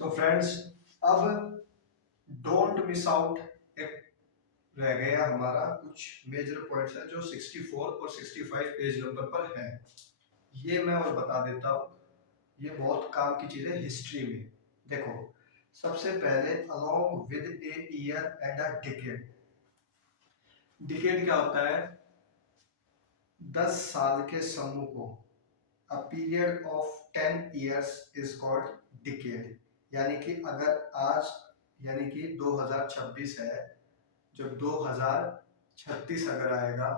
तो फ्रेंड्स, अब don't miss out एक रह गया हमारा। कुछ मेजर पॉइंट्स हैं जो 64 और 65 पेज नंबर पर है। ये मैं और बता देता हूँ, ये बहुत काम की चीज है हिस्ट्री में। देखो, सबसे पहले along with a year and a decade. Decade क्या होता है? 10 साल के समूह को, अ period of 10 years is called decade. यानी कि अगर आज, यानी कि 2026 है, जब 2036 अगर आएगा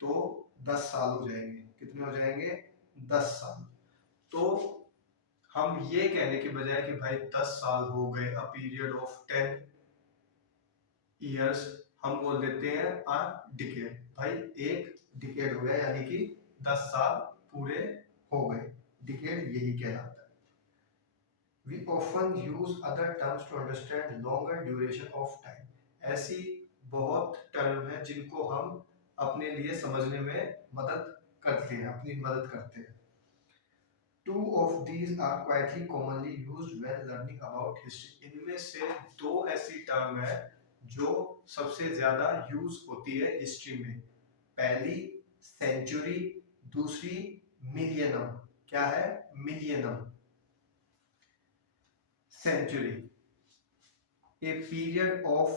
तो 10 साल हो जाएंगे। कितने हो जाएंगे? 10 साल। तो हम ये कहने के बजाय कि भाई 10 साल हो गए, अ पीरियड ऑफ 10 years, हम बोल देते हैं अ डिकेड। भाई एक डिकेड हो गया, यानी कि 10 साल पूरे हो गए। डिकेड यही कहलाता है। We often use other terms to understand longer duration of time. ऐसी बहुत टर्म है जिनको हम अपने लिए समझने में मदद करते हैं, अपनी मदद करते हैं। Two of these are quietly commonly used when learning about history. इनमें से दो ऐसी टर्म है जो सबसे ज्यादा यूज होती है हिस्ट्री में। पहली सेंचुरी, दूसरी मिलियनम। क्या है? Millennium. Century, a period of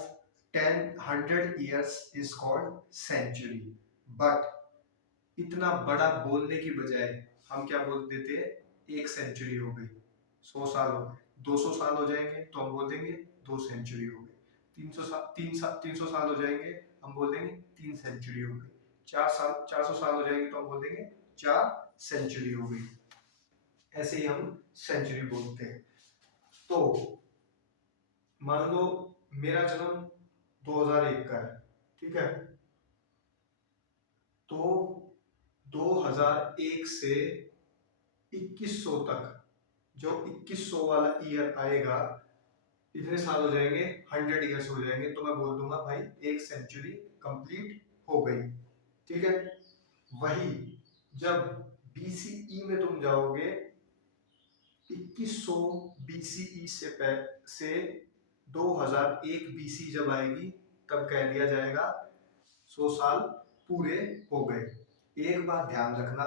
100 years is called century. But इतना बड़ा बोलने की बजाय हम क्या बोल देते हैं? एक सेंचुरी हो गई, 100 साल हो गए। 200 साल हो जाएंगे तो हम बोल देंगे 2 सेंचुरी हो गई। 300 साल हो जाएंगे, हम बोल देंगे 3 सेंचुरी हो गई। 400 साल हो जाएंगे तो हम बोल देंगे 4 सेंचुरी हो गई। ऐसे ही हम सेंचुरी बोलते हैं। तो मान लो मेरा जन्म 2001 का है, ठीक है? तो 2001 से 2100 तक, जो 2100 वाला ईयर आएगा, इतने साल हो जाएंगे, 100 ईयर्स हो जाएंगे। तो मैं बोल दूंगा भाई एक सेंचुरी कंप्लीट हो गई, ठीक है? वही जब बीसीई में तुम जाओगे, 2100 बीसीई से 2001 बीसी जब आएगी, तब कह दिया जाएगा 100 साल पूरे हो गए। एक बात ध्यान रखना,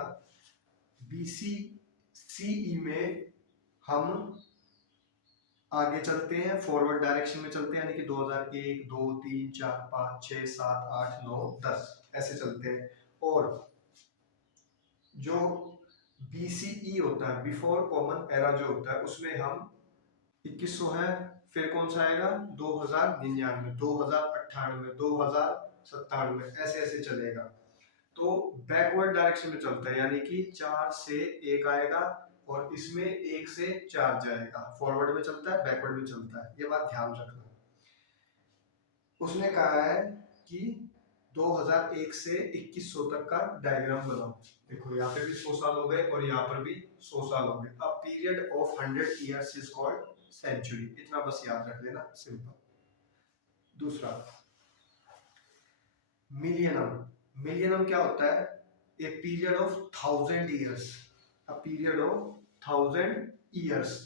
बीसी सीई में हम आगे चलते हैं, फॉरवर्ड डायरेक्शन में चलते हैं, यानी कि 2001, 2, 3, 4, 5, 6, 7, 8, 9, 10 ऐसे चलते हैं। और जो बीसीई होता है, बिफोर कॉमन एरा जो होता है, उसमें हम 2100 है, फिर कौन सा आएगा? 2099, 2098, 2097, ऐसे ऐसे चलेगा। तो बैकवर्ड डायरेक्शन में चलता है, यानी कि 4 से 1 आएगा और इसमें 1 से 4 जाएगा। फॉरवर्ड में चलता है, बैकवर्ड में चलता है, ये बात ध्यान रखना। उसने कहा है कि 2001 से 2100 तक का डायग्राम बनाओ। देखो यहाँ पे भी 100 साल हो गए और यहाँ पर भी 100 साल हो गए। A period of 100 years is called century. इतना बस याद रख लेना, सिंपल। दूसरा मिलियनम। मिलियनम क्या होता है? A period of 1000 years। A period of 1000 years।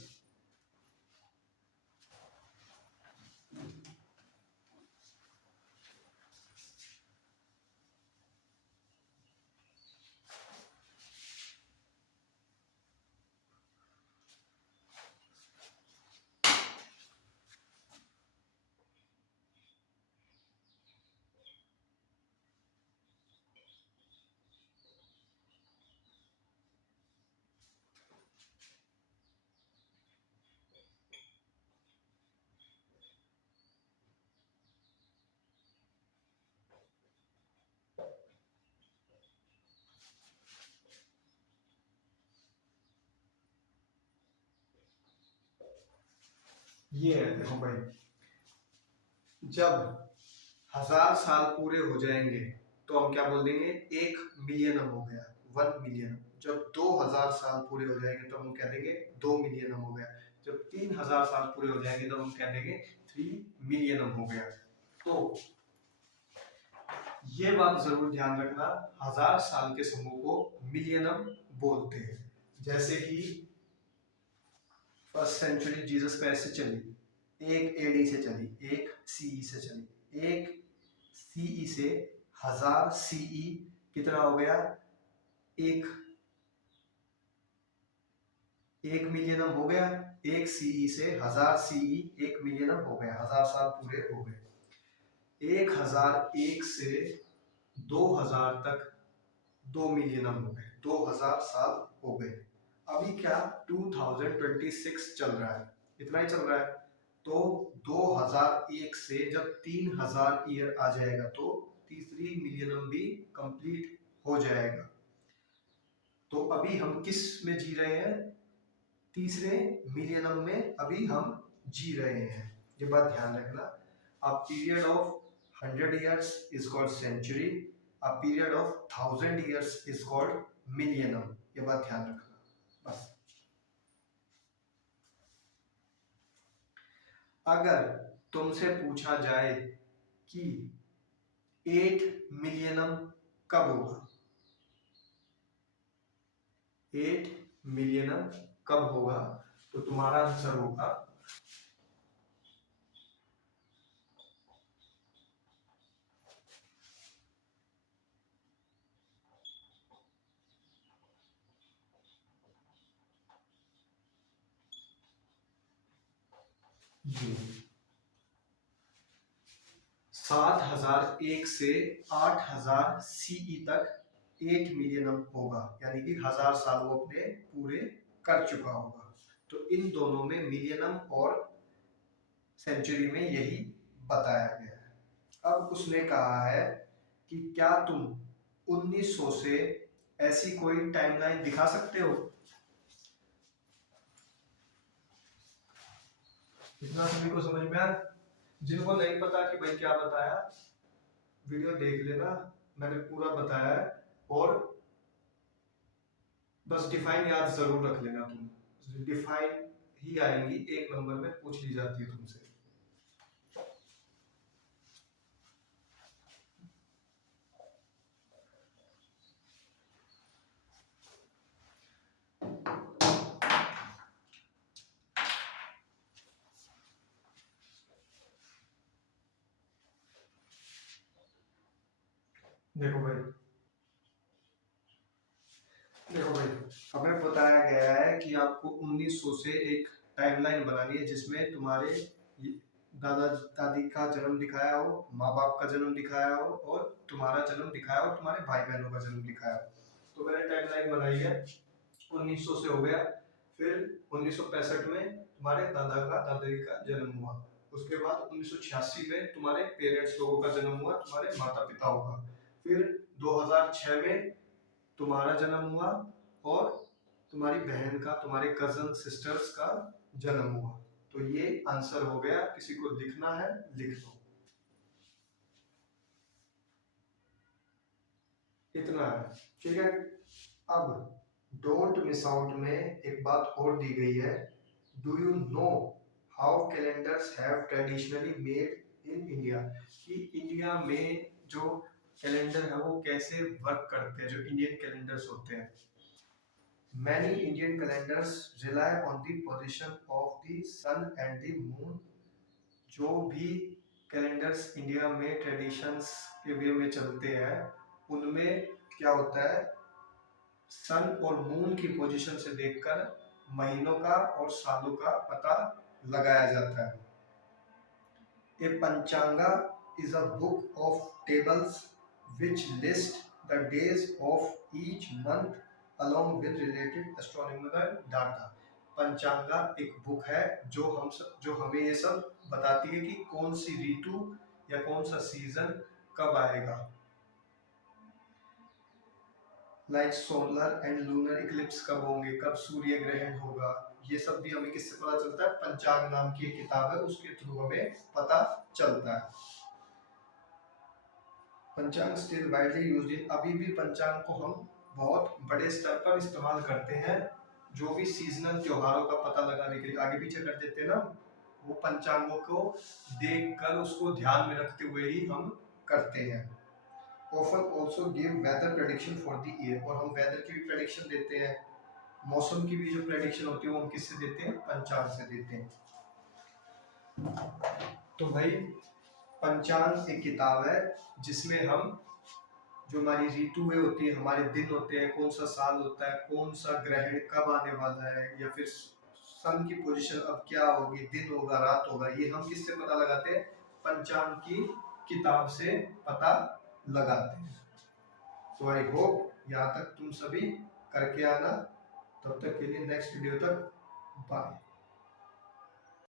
ये है, देखो भाई, जब 1000 साल पूरे हो जाएंगे तो हम क्या बोल देंगे? 1 मिलियनम हो गया, 1 मिलियन। जब 2000 साल पूरे हो जाएंगे तो हम कह देंगे 2 मिलियनम हो गया। जब 3000 साल पूरे हो जाएंगे तो हम कह देंगे 3 मिलियनम हो गया। तो ये बात जरूर ध्यान रखना, 1000 साल के समूह को मिलियनम बोलते हैं। जैसे कि फर्स्ट सेंचुरी जीसस क्राइस्ट से चली, एक एडी से चली, एक सीई से चली, एक सीई से 1000 सीई कितना हो गया, एक एक मिलियनम हो गया। एक सीई से 1000 सीई एक मिलियनम हो गया, 1000 साल पूरे हो गए। 1001 से 2000 तक 2 मिलियनम हो गए, 2000 साल हो गए। अभी क्या 2026 चल रहा है, इतना ही चल रहा है। तो 2001 से जब 3000 ईयर आ जाएगा तो तीसरी मिलियनम भी कंप्लीट हो जाएगा। तो अभी हम किस में जी रहे हैं, तीसरे मिलियनम में अभी हम जी रहे हैं, ये बात ध्यान रखना। अ period of 100 years is called century, a period of 1000 years is called millennium, ये बात ध्यान रखना बस। अगर तुमसे पूछा जाए कि 8 मिलियनम कब होगा, 8 मिलियनम कब होगा, तो तुम्हारा आंसर होगा ये 7001 से 8000 सीई तक 8 मिलियनम होगा, यानी कि 1000 साल वो अपने पूरे कर चुका होगा। तो इन दोनों में मिलियनम और सेंचुरी में यही बताया गया है। अब उसने कहा है कि क्या तुम 1900 से ऐसी कोई टाइमलाइन दिखा सकते हो। इतना सभी को समझ में आया। जिनको नहीं पता कि भाई क्या बताया, वीडियो देख लेना, मैंने पूरा बताया है। और बस डिफाइन याद जरूर रख लेना, तुम डिफाइन ही आएंगी, एक नंबर में पूछ ली जाती है तुमसे। देखो भाई, देखो भाई, हमें बताया गया है कि आपको 1900 से एक टाइमलाइन बनानी है जिसमें तुम्हारे दादा दादी का जन्म दिखाया हो, माँ बाप का जन्म दिखाया हो, और तुम्हारा जन्म दिखाया हो, तुम्हारे भाई बहनों का जन्म दिखाया हो। तो मैंने टाइमलाइन बनाई है, 1900 से हो गया, फिर 1965 में तुम्हारे दादा का दादाजी का जन्म हुआ, उसके बाद 1986 में तुम्हारे पेरेंट्स लोगों का जन्म हुआ, तुम्हारे माता पिताओं का, फिर 2006 में तुम्हारा जन्म हुआ, और तुम्हारी बहन का, तुम्हारे कजन सिस्टर्स का जन्म हुआ। तो ये आंसर हो गया, किसी को लिखना है लिख दो, इतना है, ठीक है। अब डोंट मिस आउट में एक बात और दी गई है, do you know how calendars have traditionally made in India, कि इंडिया में जो कैलेंडर है वो कैसे वर्क करते हैं, जो इंडियन कैलेंडर्स होते हैं। Many Indian calendars rely on the position of the sun and the moon। जो भी कैलेंडर्स इंडिया में ट्रेडिशंस के वे में चलते हैं, उनमें क्या होता है, सन और मून की पोजीशन से देखकर महीनों का और सालों का पता लगाया जाता है। A Panchanga is a book of tables which list the days of each month along with related astronomical data। पंचांगा एक बुक है जो हमें ये सब बताती है कि कौन सी ऋतु या कौन सा सीजन कब आएगा, like solar and lunar Eclipse कब होंगे, कब सूर्य ग्रहण होगा, ये सब भी हमें किससे पता चलता है, पंचांग नाम की एक किताब है उसके थ्रू हमें पता चलता है। पंचांग स्टिल वाइडली यूज्ड इन, अभी भी पंचांग को हम बहुत बड़े स्तर पर इस्तेमाल करते हैं, जो भी सीजनल त्योहारों का पता लगाने के लिए आगे पीछे कर देते हैं ना, वो पंचांगों को देखकर उसको ध्यान में रखते हुए ही हम करते हैं। Often also give weather prediction for the year, और हम वेदर की भी प्रेडिक्शन देते हैं। मौसम की भी जो प्रेडिक्शन होती है वो हम किससे देते हैं, पंचांग से देते हैं। तो भाई पंचांग एक किताब है जिसमें हम जो हमारी ऋतुएं होती है, हमारे दिन होते हैं, कौन सा साल होता है, कौन सा ग्रहण कब आने वाला है, या फिर सन की पोजीशन अब क्या होगी, दिन होगा रात होगा, ये हम किससे पता लगाते हैं, पंचांग की किताब से पता लगाते हैं। तो आई होप यहाँ तक तुम सभी करके आना। तब तक के लिए नेक्स्ट वीडियो तक बाय।